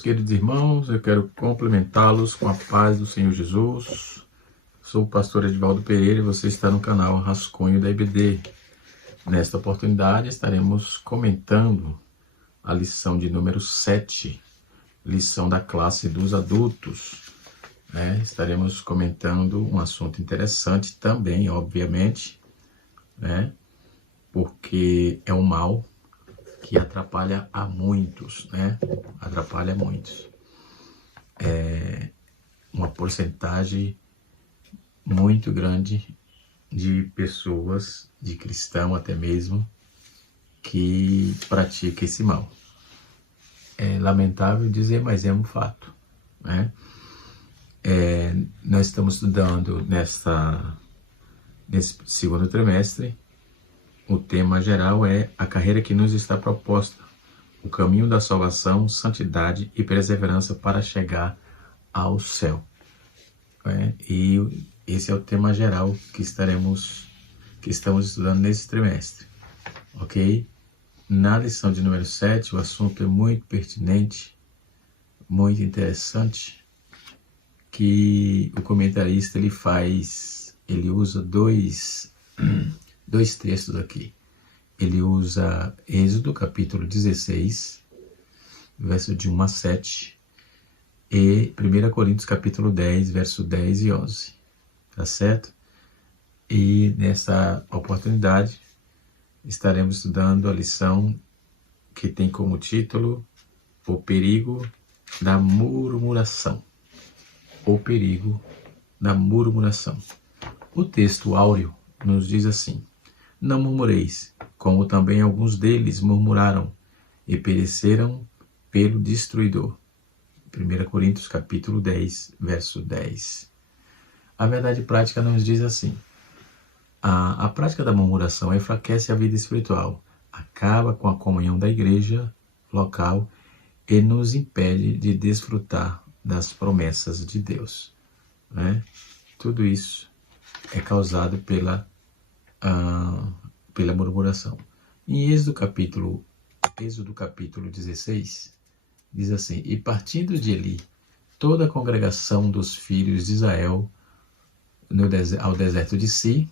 meus queridos irmãos, eu quero cumprimentá-los com a paz do Senhor Jesus. Sou o pastor Edivaldo Pereira e você está no canal Rascunho da IBD. Nesta oportunidade estaremos comentando a lição de número 7, lição da classe dos adultos. Estaremos comentando um assunto interessante também, obviamente, porque é um mal que atrapalha a muitos, atrapalha muitos. Uma porcentagem muito grande de pessoas, de cristão até mesmo, que pratica esse mal. É lamentável dizer, mas é um fato, nós estamos estudando nesse segundo trimestre. O tema geral é a carreira que nos está proposta, o caminho da salvação, santidade e perseverança para chegar ao céu. E esse é o tema geral que estamos estudando nesse trimestre, ok? Na lição de número 7, o assunto é muito pertinente, muito interessante, que o comentarista ele usa dois textos aqui. Ele usa Êxodo, capítulo 16, verso de 1 a 7, e 1 Coríntios, capítulo 10, verso 10 e 11. Tá certo? E nessa oportunidade estaremos estudando a lição que tem como título O perigo da murmuração. O perigo da murmuração. O texto áureo nos diz assim: não murmureis, como também alguns deles murmuraram e pereceram pelo destruidor. 1 Coríntios capítulo 10, verso 10. A verdade prática nos diz assim: a prática da murmuração enfraquece a vida espiritual, acaba com a comunhão da igreja local e nos impede de desfrutar das promessas de Deus. Tudo isso é causado pela murmuração. Em Êxodo capítulo 16, diz assim: e partindo de Eli, toda a congregação dos filhos de Israel ao deserto de Sim,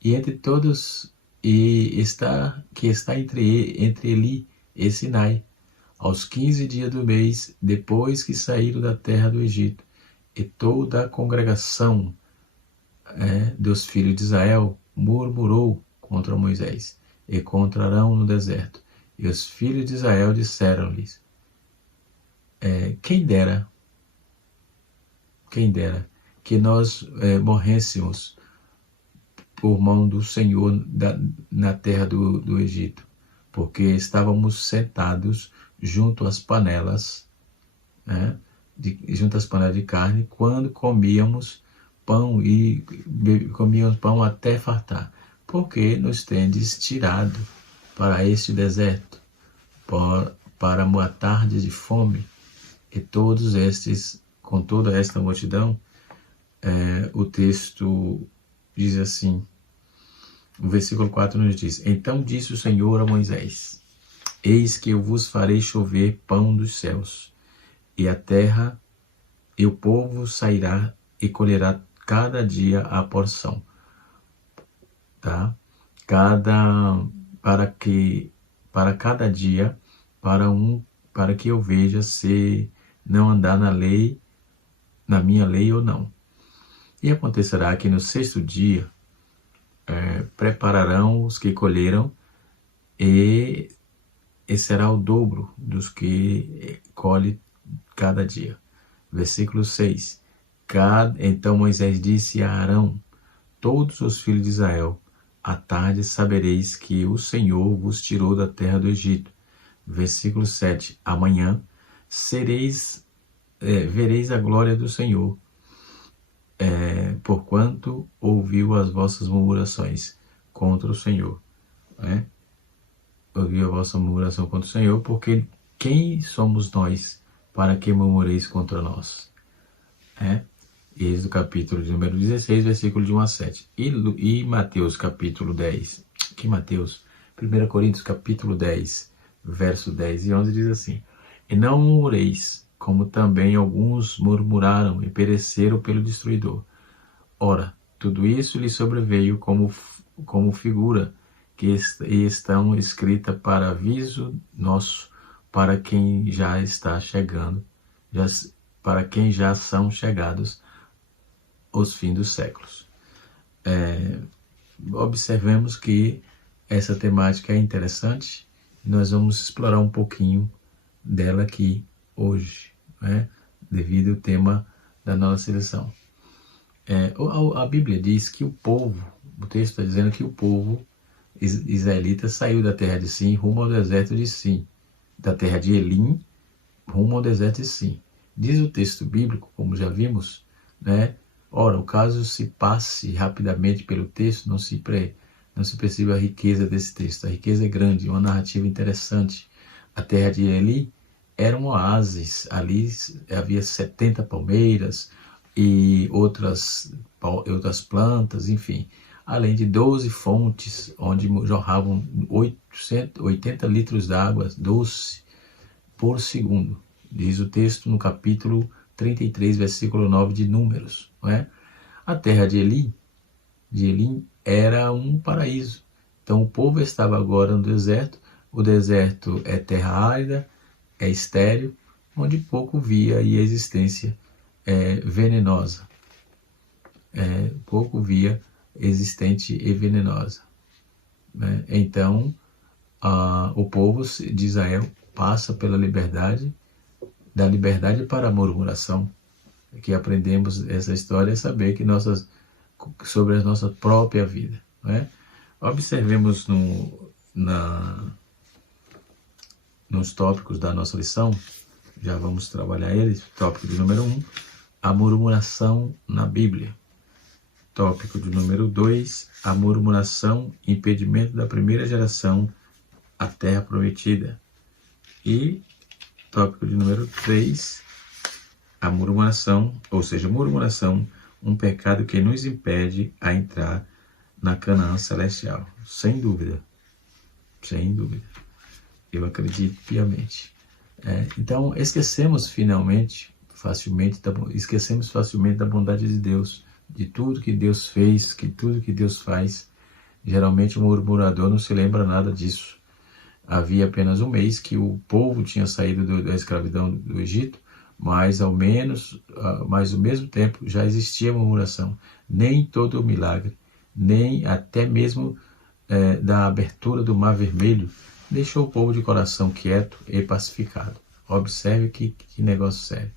e entre todos, está entre Eli e Sinai, aos 15 dias do mês, depois que saíram da terra do Egito, e toda a congregação dos filhos de Israel murmurou contra Moisés e contra Arão no deserto. E os filhos de Israel disseram-lhes: quem dera que nós morrêssemos por mão do Senhor na terra do Egito, porque estávamos sentados junto às panelas, junto às panelas de carne, quando comíamos pão até fartar. Porque nos tendes tirado para este deserto, para matar de fome? E todos estes, com toda esta multidão, o texto diz assim, o versículo 4 nos diz: então disse o Senhor a Moisés: eis que eu vos farei chover pão dos céus, e a terra, e o povo sairá e colherá cada dia a porção, para cada dia, para que eu veja se não andar na minha lei ou não. E acontecerá que no 6º dia prepararão os que colheram, e será o dobro dos que colhe cada dia. Versículo 6. Então Moisés disse a Arão: todos os filhos de Israel, à tarde sabereis que o Senhor vos tirou da terra do Egito. Versículo 7. Amanhã vereis a glória do Senhor, porquanto ouviu as vossas murmurações contra o Senhor. Ouviu a vossa murmuração contra o Senhor, porque quem somos nós para que murmureis contra nós? Êxodo capítulo de número 16, versículo de 1 a 7. E Mateus capítulo 10, 1 Coríntios capítulo 10, verso 10 e 11 diz assim: E não murmureis, como também alguns murmuraram e pereceram pelo destruidor. Ora, tudo isso lhe sobreveio como figura que estão escrita para aviso nosso, para quem já está chegando, para quem já são chegados os fins dos séculos. Observemos que essa temática é interessante e nós vamos explorar um pouquinho dela aqui hoje, né? Devido ao tema da nossa lição. A Bíblia diz que o texto está dizendo que o povo israelita saiu da terra de Sim rumo ao deserto de Sim, da terra de Elim rumo ao deserto de Sim. Diz o texto bíblico, como já vimos, né? Ora, o caso se passe rapidamente pelo texto, não se percebe a riqueza desse texto. A riqueza é grande, uma narrativa interessante. A terra de Eli era um oásis, ali havia 70 palmeiras e outras plantas, enfim, além de 12 fontes, onde jorravam 80 litros de água doce por segundo. Diz o texto no capítulo 33, versículo 9 de Números. Não é? A terra de Elim era um paraíso. Então o povo estava agora no deserto. O deserto é terra árida, é estéril, onde pouco via e a existência venenosa. Pouco via existente e venenosa. Né? Então o povo de Israel passa pela liberdade, da liberdade para a murmuração. Que aprendemos essa história é saber que sobre a nossa própria vida. Né? Observemos nos tópicos da nossa lição, já vamos trabalhar eles. Tópico de número 1, a murmuração na Bíblia. Tópico de número 2, a murmuração, impedimento da primeira geração à terra prometida. E tópico de número 3, a murmuração, ou seja, murmuração, um pecado que nos impede a entrar na Canaã celestial. Sem dúvida. Sem dúvida. Eu acredito piamente. Então, esquecemos facilmente da bondade de Deus, de tudo que Deus fez, tudo que Deus faz. Geralmente o murmurador não se lembra nada disso. Havia apenas um mês que o povo tinha saído da escravidão do Egito, mas ao mesmo tempo já existia murmuração. Nem todo o milagre, nem até mesmo da abertura do Mar Vermelho, deixou o povo de coração quieto e pacificado. Observe que negócio sério.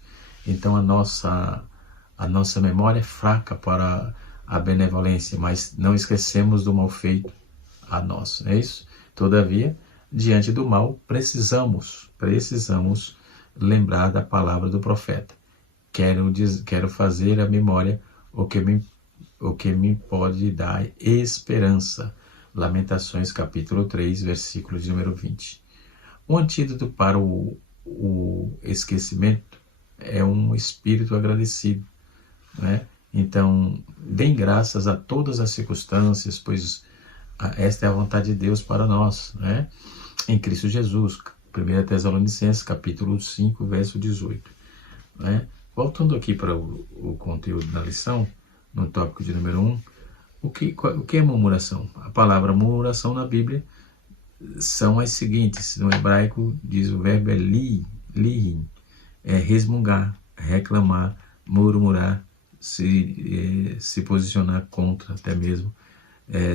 Então a nossa memória é fraca para a benevolência, mas não esquecemos do mal feito a nós, não é isso? Todavia, diante do mal, precisamos lembrar da palavra do profeta. Quero fazer a memória o que me pode dar esperança. Lamentações capítulo 3, versículo de número 20. Um antídoto para o esquecimento é um espírito agradecido. Né? Então, deem graças a todas as circunstâncias, pois esta é a vontade de Deus para nós, né? Em Cristo Jesus. 1 Tessalonicenses, capítulo 5, verso 18. Né? Voltando aqui para o conteúdo da lição, no tópico de número 1, o que é murmuração? A palavra murmuração na Bíblia são as seguintes. No hebraico diz o verbo lihin, é resmungar, reclamar, murmurar, se posicionar contra, até mesmo,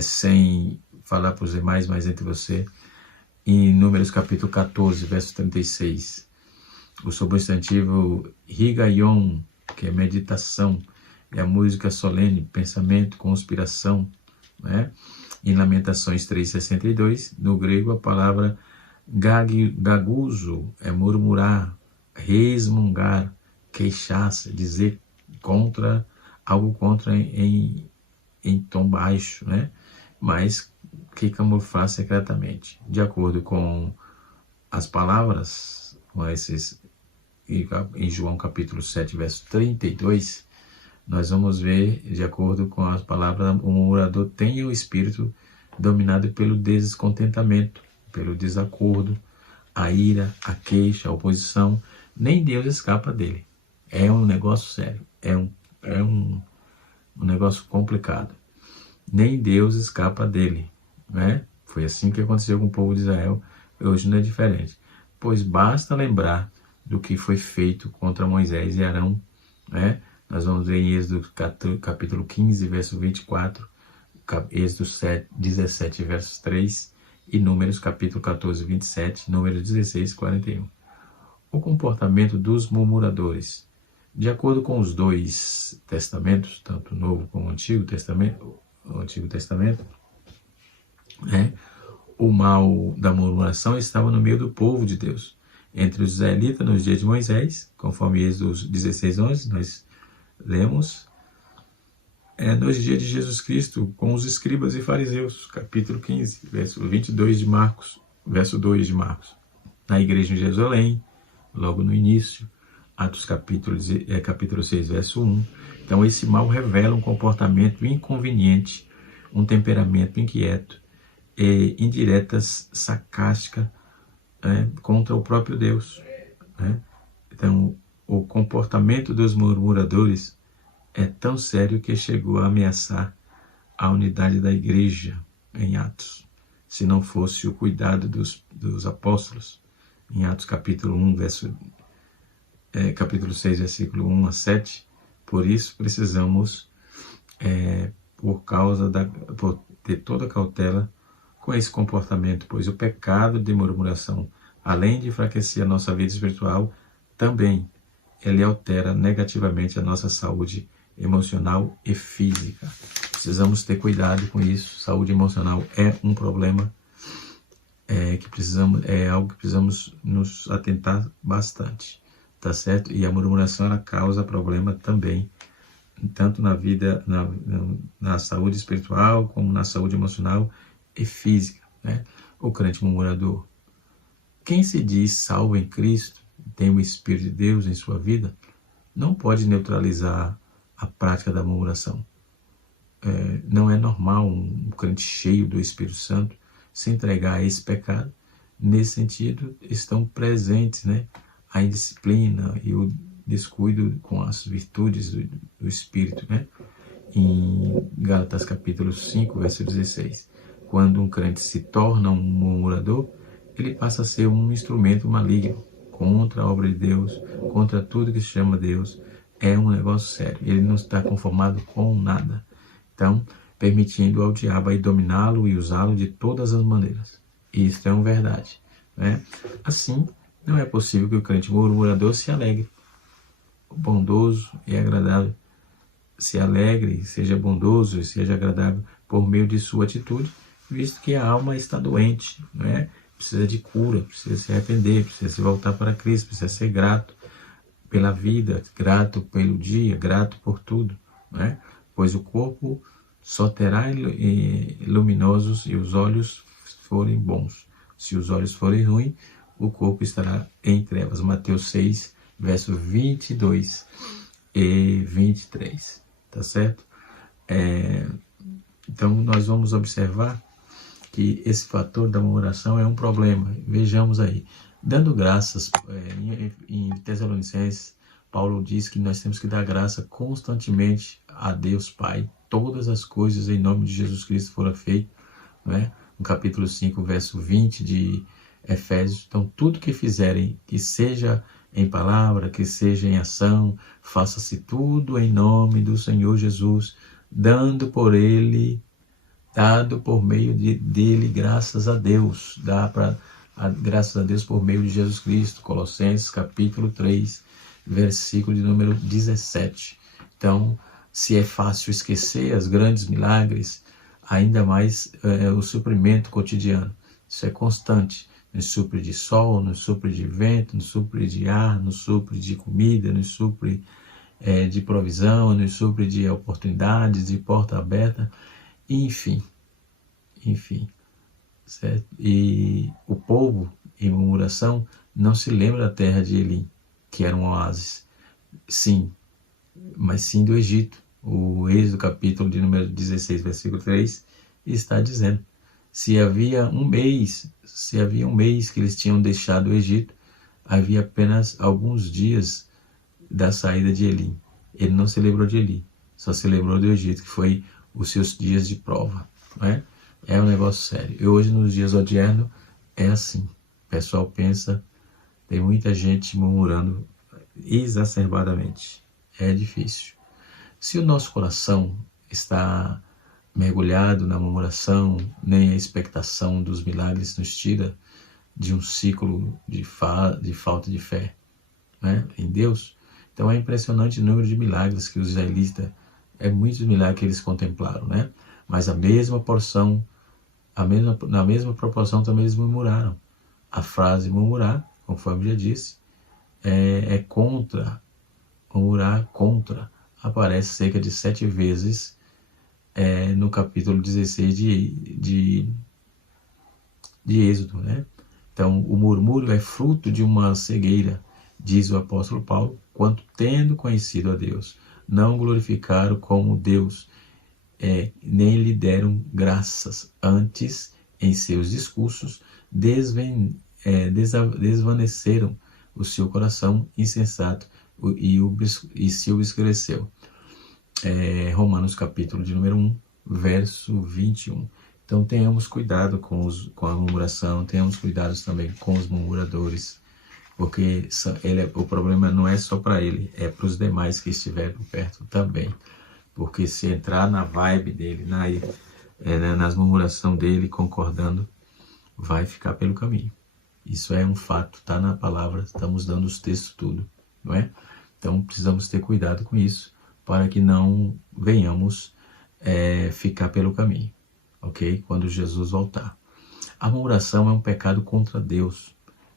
sem falar para os demais, mas entre você. Em Números capítulo 14, verso 36, o substantivo higaion, que é meditação, é a música solene, pensamento, conspiração. Né? Em Lamentações 3,62, no grego a palavra gaguzo é murmurar, resmungar, queixar-se, dizer algo contra em tom baixo, né? Mas que camuflar secretamente. De acordo com as palavras, em João capítulo 7, verso 32, nós vamos ver, de acordo com as palavras, o murmurador tem o espírito dominado pelo descontentamento, pelo desacordo, a ira, a queixa, a oposição, nem Deus escapa dele. É um negócio sério, é um negócio complicado. Nem Deus escapa dele, né? Foi assim que aconteceu com o povo de Israel, hoje não é diferente. Pois basta lembrar do que foi feito contra Moisés e Arão, né? Nós vamos ver em Êxodo capítulo 15, verso 24, Êxodo 17, versos 3, e Números capítulo 14, 27, Números 16, 41. O comportamento dos murmuradores. De acordo com os dois testamentos, tanto o Novo como o Antigo Testamento, né, o mal da murmuração estava no meio do povo de Deus. Entre os israelitas nos dias de Moisés, conforme Êxodo 16, 11, nós lemos, nos dias de Jesus Cristo, com os escribas e fariseus, capítulo 15, verso 22 de Marcos, verso 2 de Marcos. Na igreja em Jerusalém, logo no início, Atos capítulo 6, verso 1. Então esse mal revela um comportamento inconveniente, um temperamento inquieto, e indiretas sarcásticas contra o próprio Deus. Então o comportamento dos murmuradores é tão sério que chegou a ameaçar a unidade da igreja em Atos, se não fosse o cuidado dos apóstolos. Em Atos capítulo 1, capítulo 6, versículo 1 a 7, por isso precisamos, por ter toda a cautela com esse comportamento, pois o pecado de murmuração, além de enfraquecer a nossa vida espiritual, também ele altera negativamente a nossa saúde emocional e física. Precisamos ter cuidado com isso. Saúde emocional é um problema algo que precisamos nos atentar bastante, tá certo? E a murmuração ela causa problema também, tanto na vida, na saúde espiritual, como na saúde emocional e física, né? O crente murmurador. Quem se diz salvo em Cristo, tem o Espírito de Deus em sua vida, não pode neutralizar a prática da murmuração. Não é normal um crente cheio do Espírito Santo se entregar a esse pecado. Nesse sentido, estão presentes, né, a indisciplina e o descuido com as virtudes do Espírito, né? Em Gálatas capítulo 5, verso 16. Quando um crente se torna um murmurador, ele passa a ser um instrumento maligno contra a obra de Deus, contra tudo que se chama Deus. É um negócio sério. Ele não está conformado com nada. Então, permitindo ao diabo aí dominá-lo e usá-lo de todas as maneiras. Isso é uma verdade, né? Assim, não é possível que o crente murmurador se alegre, bondoso e agradável, se alegre, seja bondoso e seja agradável por meio de sua atitude, visto que a alma está doente, né? Precisa de cura, precisa se arrepender, precisa se voltar para Cristo, precisa ser grato pela vida, grato pelo dia, grato por tudo, né? Pois o corpo só terá luminosos e os olhos forem bons. Se os olhos forem ruins, o corpo estará em trevas. Mateus 6, verso 22 e 23. Tá certo? Então, nós vamos observar que esse fator da murmuração é um problema. Vejamos aí. Dando graças, em Tessalonicenses, Paulo diz que nós temos que dar graça constantemente a Deus Pai. Todas as coisas em nome de Jesus Cristo foram feitas, né? No capítulo 5, verso 20 de Efésios. Então, tudo que fizerem, que seja em palavra, que seja em ação, faça-se tudo em nome do Senhor Jesus, dado por meio dele, graças a Deus. Graças a Deus por meio de Jesus Cristo. Colossenses capítulo 3, versículo de número 17. Então, se é fácil esquecer os grandes milagres, ainda mais o suprimento cotidiano. Isso é constante. Nos supre de sol, nos supre de vento, nos supre de ar, nos supre de comida, nos supre de provisão, nos supre de oportunidades, de porta aberta, enfim. Certo? E o povo, em murmuração, não se lembra da terra de Elim, que era um oásis. Sim, mas sim do Egito. O Êxodo capítulo de número 16, versículo 3, está dizendo. Se havia um mês que eles tinham deixado o Egito, havia apenas alguns dias da saída de Elim. Ele não se lembrou de Eli, só se lembrou do Egito, que foi os seus dias de prova. Não é? É um negócio sério. E hoje, nos dias odiernos, é assim. O pessoal pensa, tem muita gente murmurando exacerbadamente. É difícil. Se o nosso coração está mergulhado na murmuração, nem a expectação dos milagres nos tira de um ciclo de falta de fé, né, em Deus. Então é impressionante o número de milagres que os israelitas, é muitos milagres que eles contemplaram, né? Mas a mesma porção, na mesma proporção também eles murmuraram. A frase murmurar, conforme já disse, é contra, murmurar contra, aparece cerca de 7 vezes no capítulo 16 de Êxodo, né? Então, o murmúrio é fruto de uma cegueira, diz o apóstolo Paulo, quanto tendo conhecido a Deus, não glorificaram como Deus, nem lhe deram graças, antes, em seus discursos, desvaneceram o seu coração insensato e se obscureceu. Romanos capítulo de número 1, verso 21. Então tenhamos cuidado com a murmuração, tenhamos cuidado também com os murmuradores, porque o problema não é só para ele, é para os demais que estiverem por perto também. Porque se entrar na vibe dele, nas murmurações dele, concordando, vai ficar pelo caminho. Isso é um fato, está na palavra, estamos dando os textos tudo, não é? Então precisamos ter cuidado com isso, para que não venhamos ficar pelo caminho, ok? Quando Jesus voltar. A murmuração é um pecado contra Deus.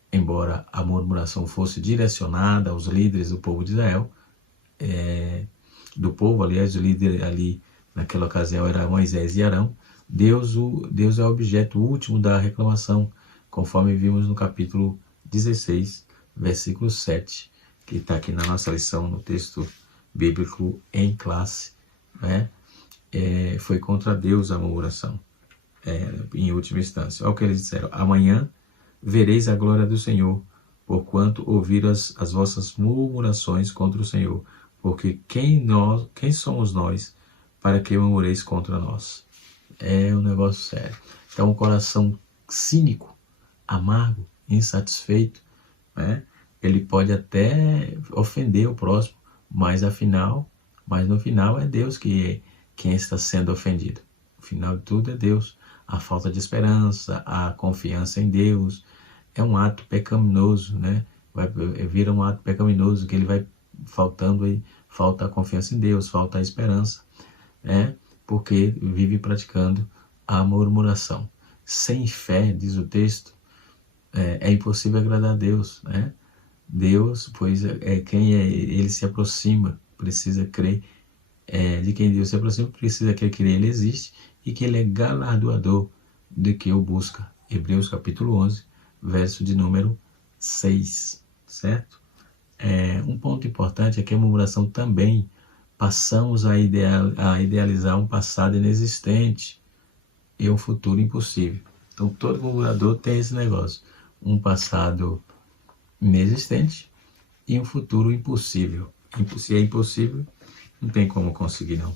Embora a murmuração fosse direcionada aos líderes do povo de Israel, aliás, o líder ali naquela ocasião era Moisés e Arão, Deus é o objeto último da reclamação, conforme vimos no capítulo 16, versículo 7, que está aqui na nossa lição, no texto bíblico em classe, né? Foi contra Deus a murmuração, em última instância. Olha o que eles disseram: amanhã vereis a glória do Senhor, porquanto ouviram as vossas murmurações contra o Senhor, porque quem somos nós para que murmureis contra nós? É um negócio sério. Então, um coração cínico, amargo, insatisfeito, né? Ele pode até ofender o próximo, mas no final é Deus quem está sendo ofendido. No final de tudo é Deus. A falta de esperança, a confiança em Deus, é um ato pecaminoso, né? Vira um ato pecaminoso que ele vai faltando aí, falta a confiança em Deus, falta a esperança, porque vive praticando a murmuração. Sem fé, diz o texto, é impossível agradar a Deus, né? Deus, pois ele se aproxima, precisa crer, de quem Deus se aproxima, precisa crer que ele existe e que ele é galardoador de quem o busca. Hebreus capítulo 11, verso de número 6, certo? Um ponto importante é que a murmuração também passamos a idealizar um passado inexistente e um futuro impossível. Então todo murmurador tem esse negócio, um passado inexistente e um futuro impossível. Se é impossível, não tem como conseguir não,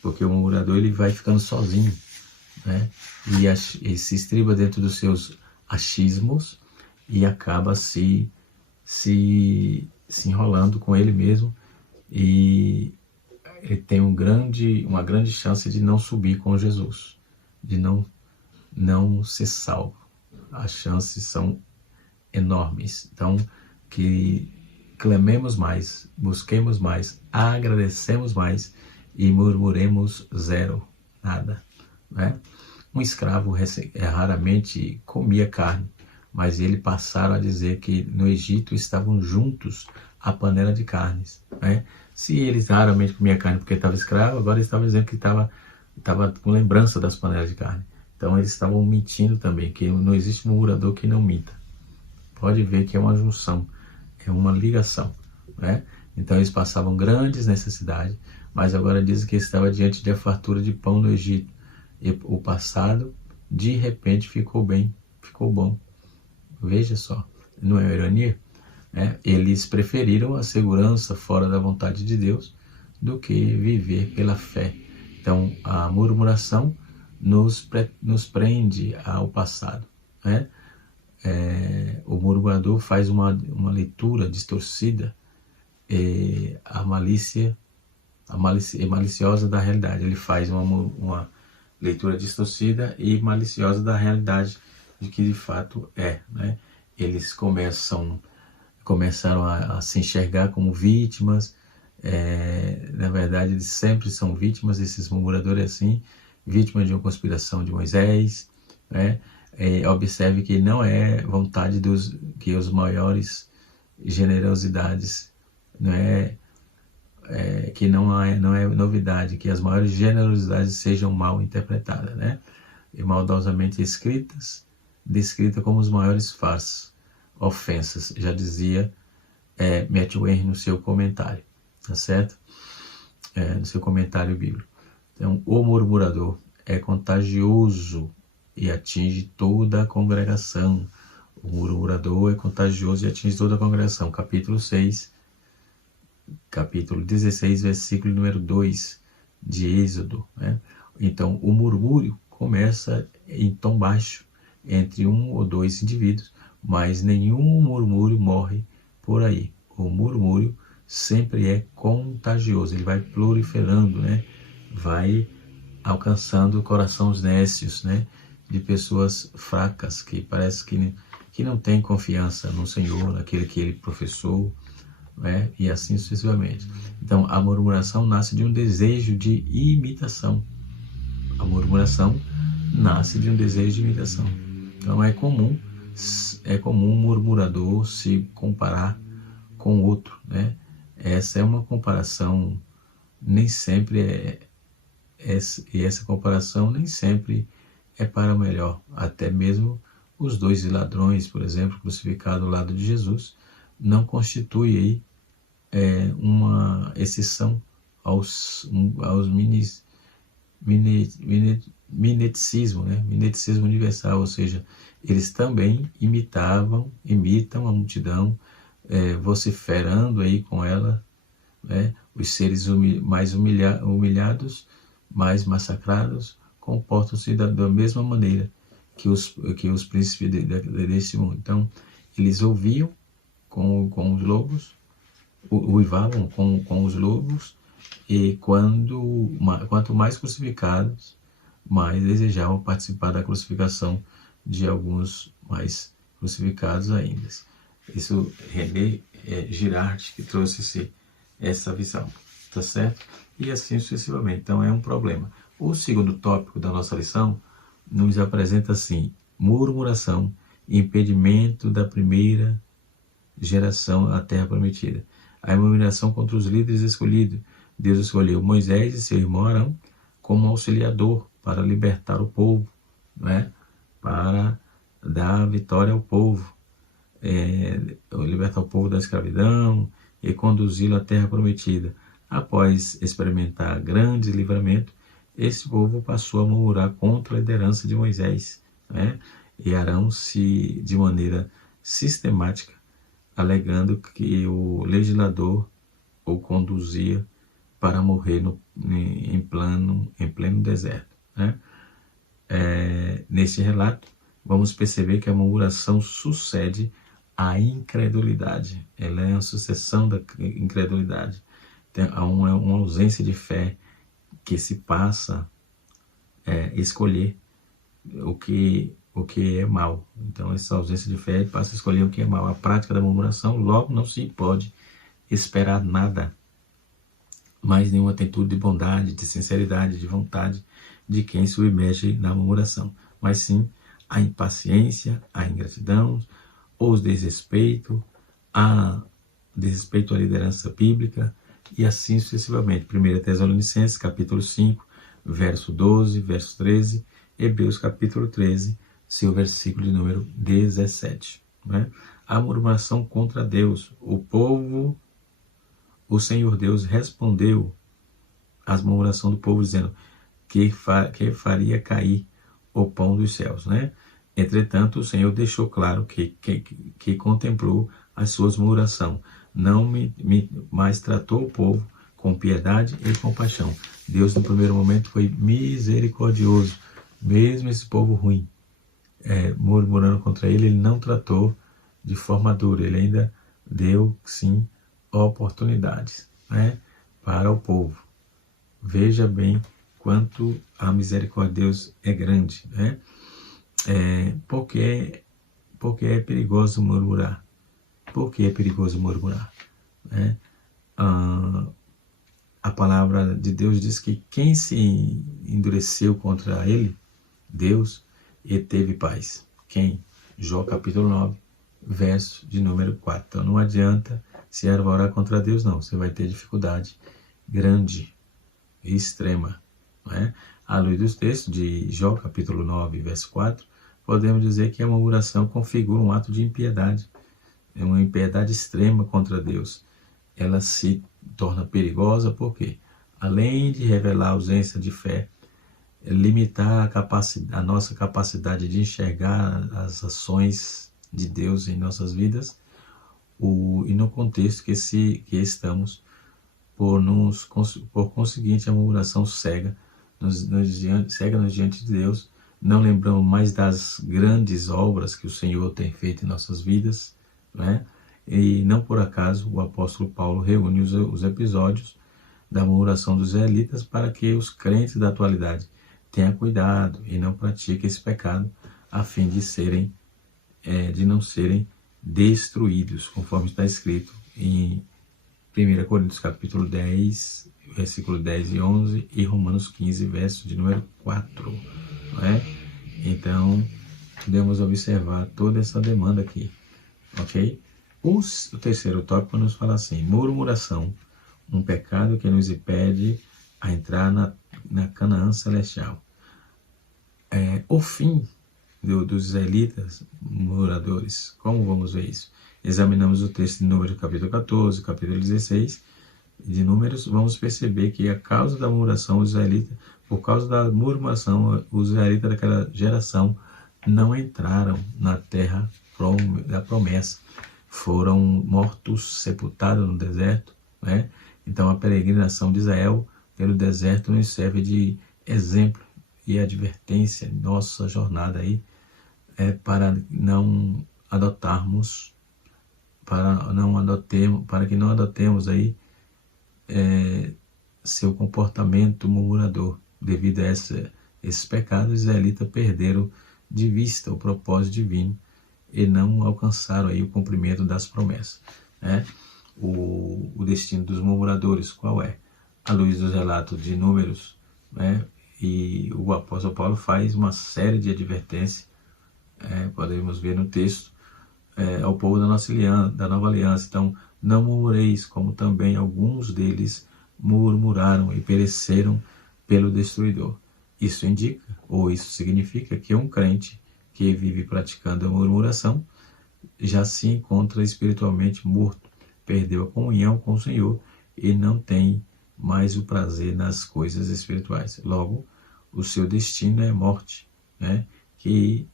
porque o murmurador ele vai ficando sozinho, né? E se estriba dentro dos seus achismos e acaba se enrolando com ele mesmo, e ele tem uma grande chance de não subir com Jesus, de não ser salvo. As chances são enormes. Então, que clamemos mais, busquemos mais, agradecemos mais e murmuremos zero, nada, né? Um escravo raramente comia carne, mas ele passaram a dizer que no Egito estavam juntos a panela de carnes, né? Se eles raramente comiam carne porque estava escravo, agora eles estavam dizendo que estava com lembrança das panelas de carne. Então eles estavam mentindo também, que não existe murmurador que não minta. Pode ver que é uma junção, é uma ligação, né? Então eles passavam grandes necessidades, mas agora dizem que estava diante de a fartura de pão no Egito. E o passado de repente ficou bem, ficou bom. Veja só, não é ironia? Eles preferiram a segurança fora da vontade de Deus do que viver pela fé. Então, a murmuração nos prende ao passado. O murmurador faz uma leitura distorcida, maliciosa da realidade. Ele faz uma leitura distorcida e maliciosa da realidade de que de fato é. Eles começaram a se enxergar como vítimas. Na verdade, eles sempre são vítimas, esses murmuradores assim, vítimas de uma conspiração de Moisés. Observe que não é vontade que os maiores generosidades, que não é novidade que as maiores generosidades sejam mal interpretadas, e maldosamente descritas como os maiores farsas, ofensas, já dizia Matthew Henry no seu comentário, tá certo? No seu comentário bíblico. Então, o murmurador é contagioso e atinge toda a congregação. O murmurador é contagioso e atinge toda a congregação. Capítulo 16, versículo número 2 de Êxodo. Então, o murmúrio começa em tom baixo, entre um ou dois indivíduos, mas nenhum murmúrio morre por aí. O murmúrio sempre é contagioso, ele vai proliferando, vai alcançando corações nécios, de pessoas fracas, que parece que não tem confiança no Senhor, naquele que ele professou, e assim sucessivamente. Então, a murmuração nasce de um desejo de imitação. A murmuração nasce de um desejo de imitação. Então, é comum um murmurador se comparar com outro, Essa é uma comparação, nem sempre e essa comparação nem sempre é para melhor. Até mesmo os dois ladrões, por exemplo, crucificados ao lado de Jesus, não constitui aí uma exceção aos mineticismo, mineticismo universal, ou seja, eles também imitam a multidão, vociferando aí com ela, os seres mais humilhados, mais massacrados, comportam-se da mesma maneira que os príncipes desse mundo. Então, eles ouviam com os lobos, uivavam com os lobos, e quanto mais crucificados, mais desejavam participar da crucificação de alguns mais crucificados ainda. Isso René Girard que trouxe essa visão, tá certo? E assim sucessivamente. Então é um problema. O segundo tópico da nossa lição nos apresenta assim: murmuração, impedimento da primeira geração à terra prometida. A murmuração contra os líderes escolhidos. Deus escolheu Moisés e seu irmão Arão como auxiliador para libertar o povo, para dar vitória ao povo, libertar o povo da escravidão e conduzi-lo à terra prometida. Após experimentar grande livramento, esse povo passou a murmurar contra a liderança de Moisés, e Arão de maneira sistemática, alegando que o legislador o conduzia para morrer em pleno deserto. Neste relato, vamos perceber que a murmuração sucede à incredulidade. Ela é uma sucessão da incredulidade. Há uma ausência de fé que se passa escolher o que é mal. Então, essa ausência de fé passa a escolher o que é mal. A prática da murmuração, logo, não se pode esperar nada, mais nenhuma atitude de bondade, de sinceridade, de vontade de quem se submete na murmuração, mas sim a impaciência, a ingratidão, o desrespeito à liderança bíblica, e assim sucessivamente. 1 Tessalonicenses, capítulo 5, verso 12, verso 13, Hebreus, capítulo 13, seu versículo de número 17. A murmuração contra Deus. O Senhor Deus respondeu às murmurações do povo, dizendo que faria cair o pão dos céus, né? Entretanto, o Senhor deixou claro que contemplou as suas murmurações, não mais tratou o povo com piedade e compaixão. Deus, no primeiro momento, foi misericordioso, mesmo esse povo ruim, murmurando contra ele, ele não tratou de forma dura, ele ainda deu, sim, oportunidades, né, para o povo. Veja bem quanto a misericórdia de Deus é grande, né? Porque é perigoso murmurar. Por que é perigoso murmurar? Né? A palavra de Deus diz que quem se endureceu contra ele, Deus, ele teve paz. Quem? Jó capítulo 9, verso de número 4. Então não adianta se arvorar contra Deus, não. Você vai ter dificuldade grande, extrema. Não é? À luz dos textos de Jó capítulo 9, verso 4, podemos dizer que a murmuração configura um ato de impiedade. É uma impiedade extrema contra Deus. Ela se torna perigosa porque, além de revelar a ausência de fé, limitar a nossa capacidade de enxergar as ações de Deus em nossas vidas, e no contexto que estamos, por conseguinte, a murmuração cega-nos diante de Deus, não lembramos mais das grandes obras que o Senhor tem feito em nossas vidas, né? E não por acaso o apóstolo Paulo reúne os episódios da murmuração dos israelitas para que os crentes da atualidade tenham cuidado e não pratiquem esse pecado, a fim de não serem destruídos, conforme está escrito em 1 Coríntios capítulo 10, versículo 10 e 11, e Romanos 15, verso de número 4. Não é? Então, podemos observar toda essa demanda aqui, ok? O terceiro tópico nos fala assim: murmuração, um pecado que nos impede a entrar na Canaã celestial. O fim dos israelitas murmuradores, como vamos ver isso? Examinamos o texto de Números capítulo 14, capítulo 16 de Números, vamos perceber que a causa da murmuração, por causa da murmuração, os israelitas daquela geração não entraram na terra da promessa, foram mortos, sepultados no deserto, né? Então a peregrinação de Israel pelo deserto nos serve de exemplo e advertência, nossa jornada aí, para não adotarmos, para que não adotemos aí seu comportamento murmurador. Devido a esses pecados, os israelitas perderam de vista o propósito divino e não alcançaram aí o cumprimento das promessas, né? O destino dos murmuradores, qual é? À luz dos relatos de Números, né? E o apóstolo Paulo faz uma série de advertências, podemos ver no texto, ao povo da nova aliança. Então, não murmureis, como também alguns deles murmuraram e pereceram pelo destruidor. Isso indica, ou isso significa, que um crente que vive praticando a murmuração já se encontra espiritualmente morto, perdeu a comunhão com o Senhor e não tem mais o prazer nas coisas espirituais. Logo, o seu destino é morte, né? Que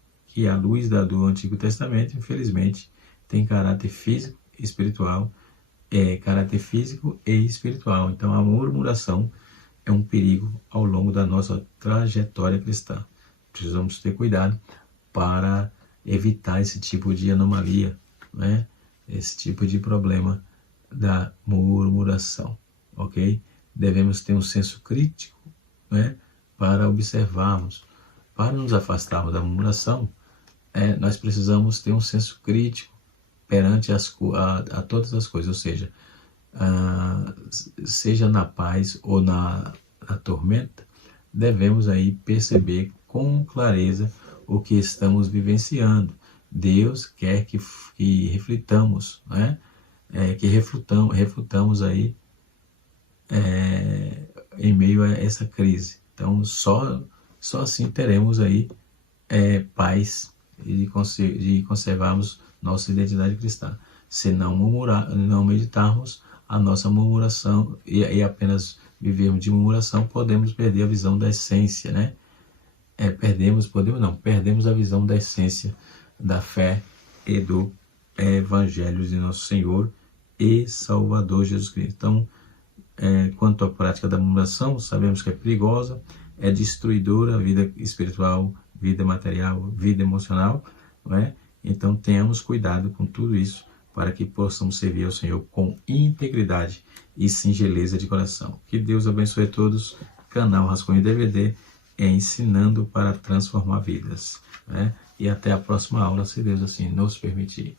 à luz do Antigo Testamento, infelizmente, tem caráter físico e espiritual, caráter físico e espiritual. Então, a murmuração é um perigo ao longo da nossa trajetória cristã. Precisamos ter cuidado para evitar esse tipo de anomalia, né? Esse tipo de problema da murmuração, ok? Devemos ter um senso crítico, né? Para observarmos, para nos afastarmos da murmuração, nós precisamos ter um senso crítico perante a todas as coisas, ou seja, seja na paz ou na tormenta, devemos aí perceber com clareza o que estamos vivenciando. Deus quer que reflitamos, né? Que refutamos aí em meio a essa crise. Então, só assim teremos aí paz e conservarmos nossa identidade cristã. Se não meditarmos a nossa murmuração e apenas vivermos de murmuração, podemos perder a visão da essência, né? perdemos a visão da essência da fé e do Evangelho de nosso Senhor e Salvador Jesus Cristo. Então, quanto à prática da murmuração, sabemos que é perigosa, é destruidora, vida espiritual, vida material, vida emocional, não é? Então tenhamos cuidado com tudo isso, para que possamos servir ao Senhor com integridade e singeleza de coração. Que Deus abençoe a todos. Canal Rascunho DVD ensinando para transformar vidas, né? E até a próxima aula, se Deus assim nos permitir.